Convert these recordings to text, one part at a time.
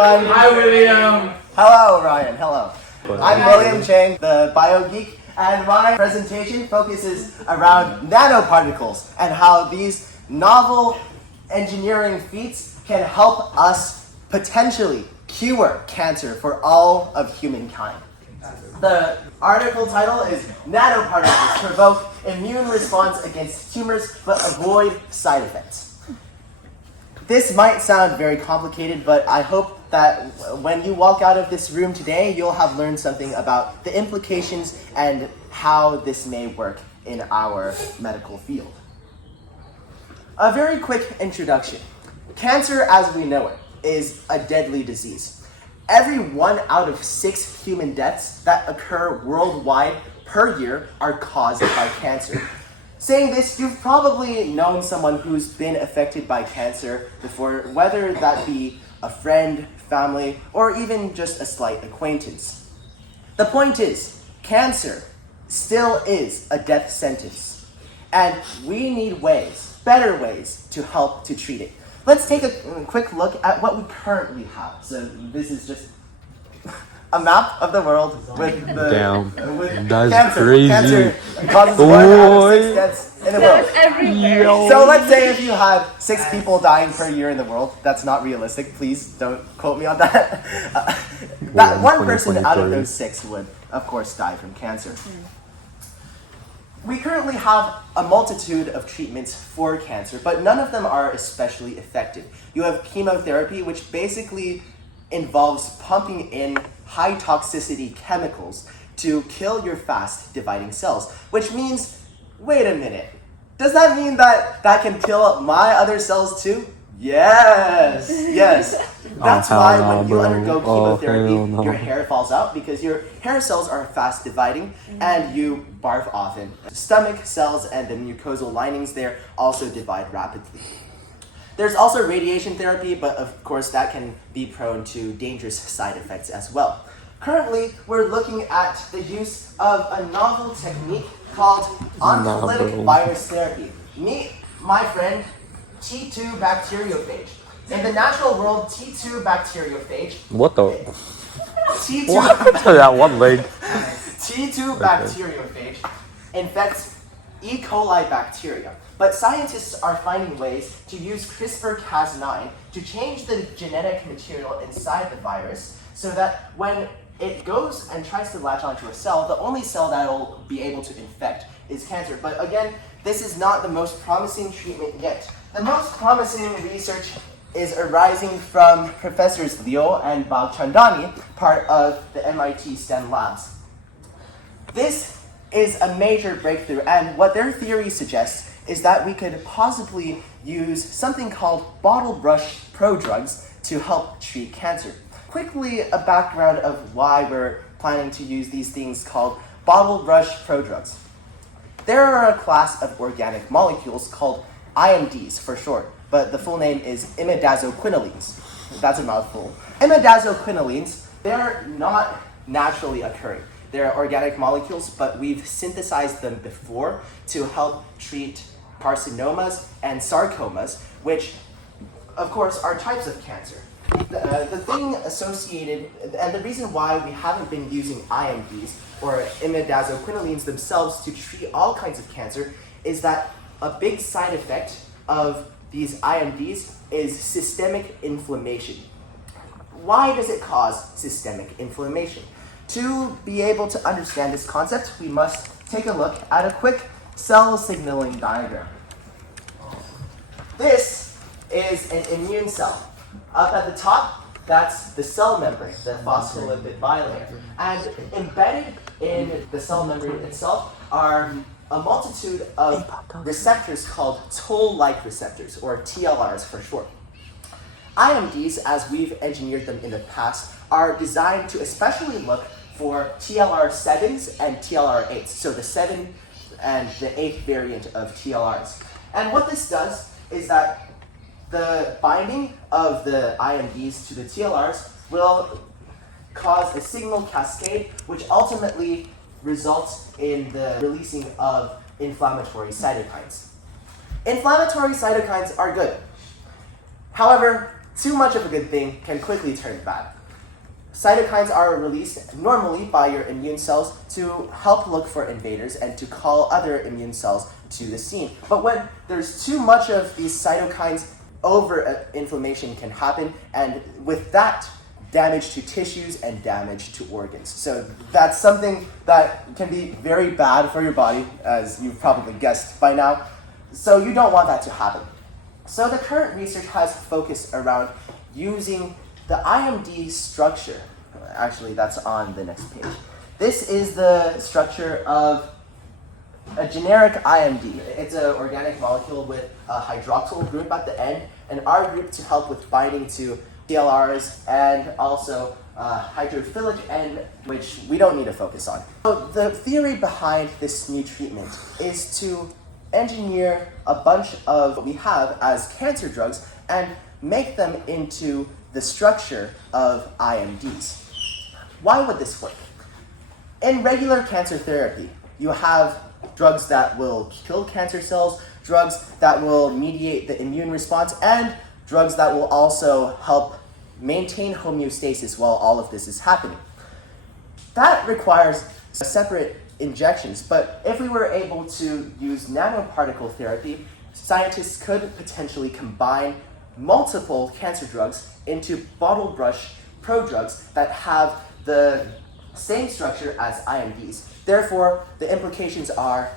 Hi, William. Hello, Ryan. Hello. I'm William Chang, the bio geek, and my presentation focuses around nanoparticles and how these novel engineering feats can help us potentially cure cancer for all of humankind. The article title is Nanoparticles Provoke Immune Response Against Tumors but Avoid Side Effects. This might sound very complicated, but I hope that when you walk out of this room today, you'll have learned something about the implications and how this may work in our medical field. A very quick introduction. Cancer, as we know it, is a deadly disease. Every 1 out of 6 human deaths that occur worldwide per year are caused by cancer. Saying this, you've probably known someone who's been affected by cancer before, whether that be a friend, family, or even just a slight acquaintance. The point is, cancer still is a death sentence, and we need ways, better ways, to help to treat it. Let's take a quick look at what we currently have. So this is just a map of the world with the That's cancer. crazy. Cancer causes 1 out of 6 deaths in the world. Everywhere. So let's say if you had 6 people dying per year in the world, that's not realistic. Please don't quote me on that. That one person out of those 6 would, of course, die from cancer. We currently have a multitude of treatments for cancer, but none of them are especially effective. You have chemotherapy, which basically involves pumping in high toxicity chemicals to kill your fast dividing cells, which means, wait a minute, does that mean that can kill my other cells too? Yes. That's why when you undergo chemotherapy, your hair falls out because your hair cells are fast dividing and you barf often. Stomach cells and the mucosal linings there also divide rapidly. There's also radiation therapy, but of course that can be prone to dangerous side effects as well. Currently, we're looking at the use of a novel technique called oncolytic virus therapy. Meet my friend T2 bacteriophage. In the natural world, T2 bacteriophage. What the? T2 Yeah, one leg. T2 bacteriophage infects E. coli bacteria, but scientists are finding ways to use CRISPR-Cas9 to change the genetic material inside the virus so that when it goes and tries to latch onto a cell, the only cell that will be able to infect is cancer. But again, this is not the most promising treatment yet. The most promising research is arising from Professors Liu and Balchandani, part of the MIT STEM labs. This is a major breakthrough, and what their theory suggests is that we could possibly use something called bottle brush prodrugs to help treat cancer. Quickly, a background of why we're planning to use these things called bottle brush prodrugs. There are a class of organic molecules called IMDs for short, but the full name is imidazoquinolines. That's a mouthful. Imidazoquinolines, they're not naturally occurring. They're organic molecules, but we've synthesized them before to help treat carcinomas and sarcomas, which, of course, are types of cancer. The thing associated, and the reason why we haven't been using IMDs or imidazoquinolines themselves to treat all kinds of cancer is that a big side effect of these IMDs is systemic inflammation. Why does it cause systemic inflammation? To be able to understand this concept, we must take a look at a quick cell signaling diagram. This is an immune cell. Up at the top, that's the cell membrane, the phospholipid bilayer. And embedded in the cell membrane itself are a multitude of receptors called toll-like receptors, or TLRs for short. IMDs, as we've engineered them in the past, are designed to especially look for TLR7s and TLR8s, so the 7 and the 8th variant of TLRs. And what this does is that the binding of the IMDs to the TLRs will cause a signal cascade, which ultimately results in the releasing of inflammatory cytokines. Inflammatory cytokines are good. However, too much of a good thing can quickly turn bad. Cytokines are released normally by your immune cells to help look for invaders and to call other immune cells to the scene. But when there's too much of these cytokines, over-inflammation can happen, and with that, damage to tissues and damage to organs. So that's something that can be very bad for your body, as you've probably guessed by now. So you don't want that to happen. So the current research has focused around using the IMD structure. Actually, that's on the next page. This is the structure of a generic IMD. It's an organic molecule with a hydroxyl group at the end, an R group to help with binding to TLRs, and also hydrophilic end, which we don't need to focus on. So the theory behind this new treatment is to engineer a bunch of what we have as cancer drugs and make them into the structure of IMDs. Why would this work? In regular cancer therapy, you have drugs that will kill cancer cells, drugs that will mediate the immune response, and drugs that will also help maintain homeostasis while all of this is happening. That requires separate injections, but if we were able to use nanoparticle therapy, scientists could potentially combine multiple cancer drugs into bottle brush prodrugs that have the same structure as IMDs. Therefore, the implications are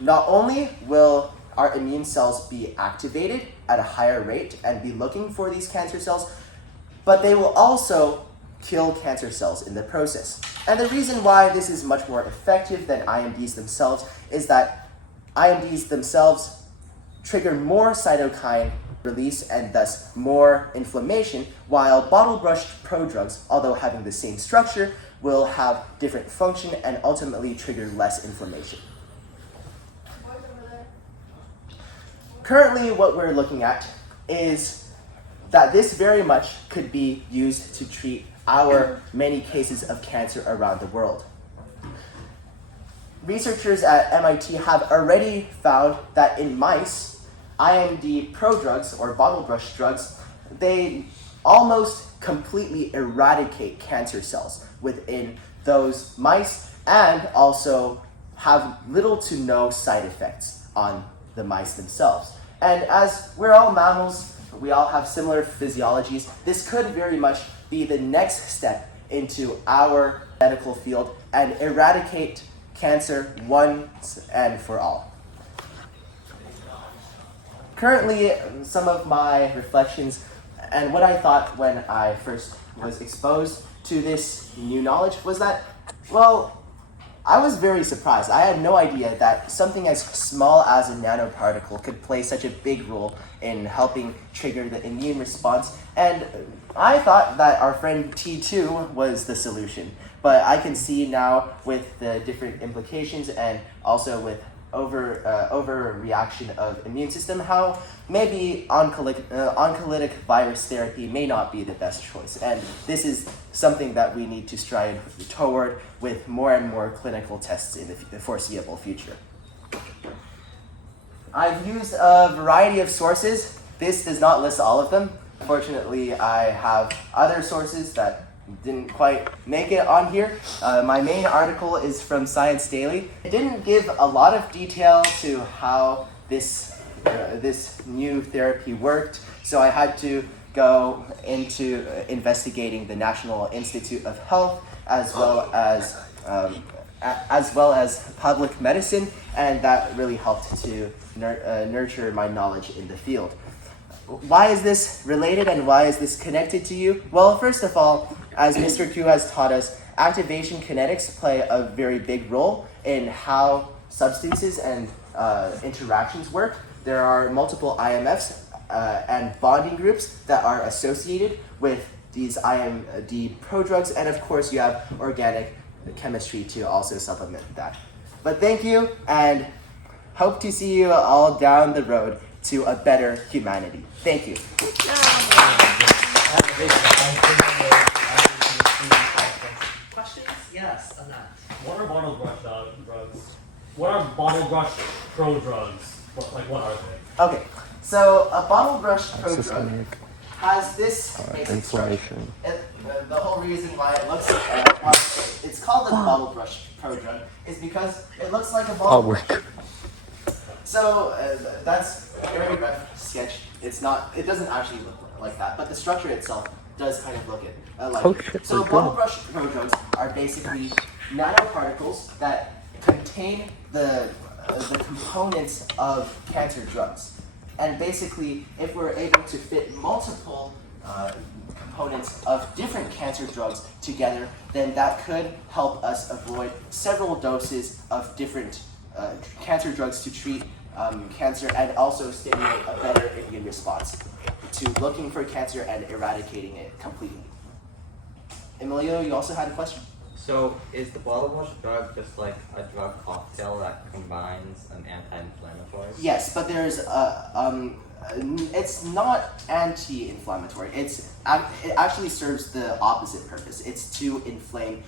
not only will our immune cells be activated at a higher rate and be looking for these cancer cells, but they will also kill cancer cells in the process. And the reason why this is much more effective than IMDs themselves is that IMDs themselves trigger more cytokine release and thus more inflammation, while bottle brushed prodrugs, although having the same structure, will have different function and ultimately trigger less inflammation. Currently, what we're looking at is that this very much could be used to treat our many cases of cancer around the world. Researchers at MIT have already found that in mice, IMD prodrugs or bottle brush drugs, they almost completely eradicate cancer cells within those mice and also have little to no side effects on the mice themselves. And as we're all mammals, we all have similar physiologies, this could very much be the next step into our medical field and eradicate cancer once and for all. Currently, some of my reflections and what I thought when I first was exposed to this new knowledge was that, well, I was very surprised. I had no idea that something as small as a nanoparticle could play such a big role in helping trigger the immune response. And I thought that our friend T2 was the solution. But I can see now with the different implications and also with overreaction of immune system, how maybe oncolytic virus therapy may not be the best choice. And this is something that we need to strive toward with more and more clinical tests in the foreseeable future. I've used a variety of sources. This does not list all of them. Fortunately, I have other sources that didn't quite make it on here. My main article is from Science Daily. It didn't give a lot of detail to how this new therapy worked, so I had to go into investigating the National Institute of Health as well as public medicine, and that really helped to nurture my knowledge in the field. Why is this related and why is this connected to you? Well, first of all, as Mr. Q has taught us, activation kinetics play a very big role in how substances and interactions work. There are multiple IMFs and bonding groups that are associated with these IMD prodrugs, and of course you have organic chemistry to also supplement that. But thank you, and hope to see you all down the road to a better humanity. Thank you. Questions? Yes, on that. What are bottle brush drugs? What are bottle brush prodrugs? What are they? Okay, so a bottle brush prodrug has this basic structure. Inflammation. The whole reason why it looks it's called the bubble brush prodrug is because it looks like a bubble brush. So that's a very rough sketch. It doesn't actually look like that, but the structure itself does kind of look like it. So bubble brush prodrugs are basically nanoparticles that contain the components of cancer drugs. And basically, if we're able to fit multiple components of different cancer drugs together, then that could help us avoid several doses of different cancer drugs to treat cancer, and also stimulate a better immune response to looking for cancer and eradicating it completely. Emilio, you also had a question? So, is the bottle wash drug just like a drug cocktail that combines an anti-inflammatory? Yes, but there's it's not anti-inflammatory. It actually serves the opposite purpose. It's to inflame.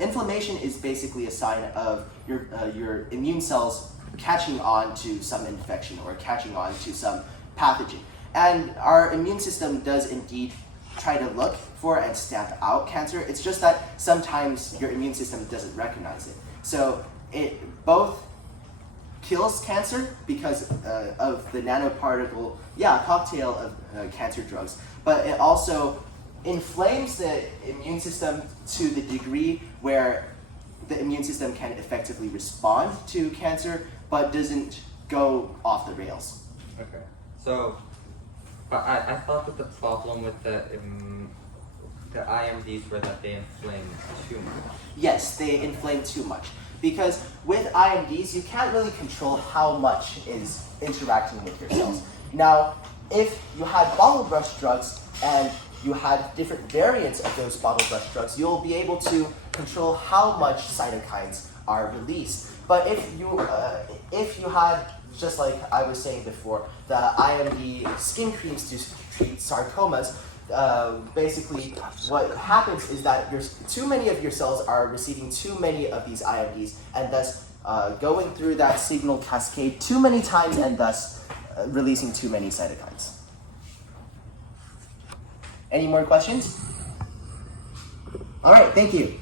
Inflammation is basically a sign of your immune cells catching on to some infection or catching on to some pathogen. And our immune system does indeed try to look for and stamp out cancer. It's just that sometimes your immune system doesn't recognize it. So it both kills cancer because of the nanoparticle, cocktail of cancer drugs, but it also inflames the immune system to the degree where the immune system can effectively respond to cancer, but doesn't go off the rails. Okay. So, but I thought that the problem with the IMDs were that they inflame too much. Yes, they inflame too much. Because with IMDs, you can't really control how much is interacting with your cells. Now, if you had bottle brush drugs and you had different variants of those bottle brush drugs, you'll be able to control how much cytokines are released. But if you had, just like I was saying before, the IMD skin creams to treat sarcomas, basically what happens is that too many of your cells are receiving too many of these IMDs, and thus going through that signal cascade too many times, and thus releasing too many cytokines. Any more questions? All right, thank you.